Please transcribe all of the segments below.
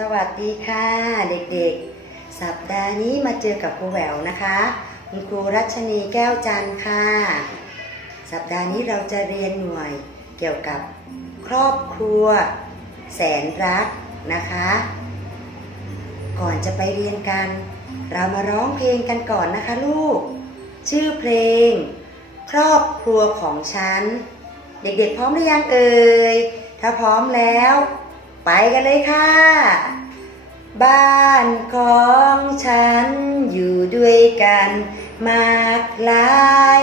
สวัสดีค่ะ เด็กๆ สัปดาห์นี้มาเจอกับครูแหววนะคะ คุณครูรัชนีแก้วจันทร์ค่ะ สัปดาห์นี้เราจะเรียนหน่วยเกี่ยวกับครอบครัว แสนรักนะคะ ก่อนจะไปเรียนกัน เรามาร้องเพลงกันก่อนนะคะลูก ชื่อเพลง ครอบครัวของฉัน เด็กๆพร้อมหรือยังเอ่ยถ้าพร้อมแล้ว ไปกันเลยค่ะ บ้านของฉันอยู่ด้วยกันมากหลาย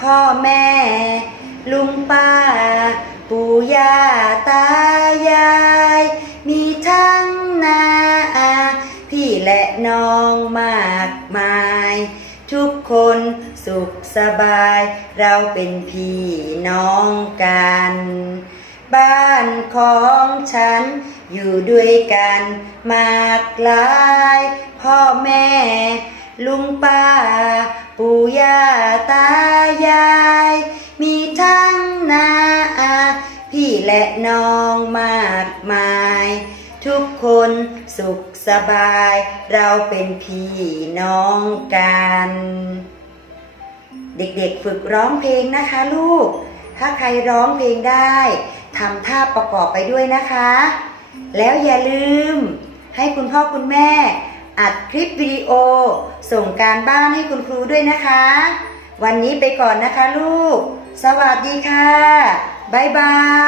พ่อแม่ ลุงป้า ปู่ย่าตายาย มีทั้งนาอาพี่และน้องมากมาย ทุกคนสุขสบาย เราเป็นพี่น้องกัน บ้าน ของฉัน อยู่ด้วยกันมากลาย พ่อแม่ ลุงป้า ปู่ย่าตายาย มีทั้งนาอาพี่และน้องมากมาย ทุกคนสุขสบาย เราเป็นพี่น้องกัน เด็กๆฝึกร้องเพลงนะคะลูก ถ้าใครร้องเพลงได้ทำท่าประกอบไปด้วยนะคะ แล้วอย่าลืม ให้คุณพ่อคุณแม่ อัดคลิปวิดีโอ ส่งการบ้านให้คุณครูด้วยนะคะ วันนี้ไปก่อนนะคะลูก สวัสดีค่ะ บ๊ายบาย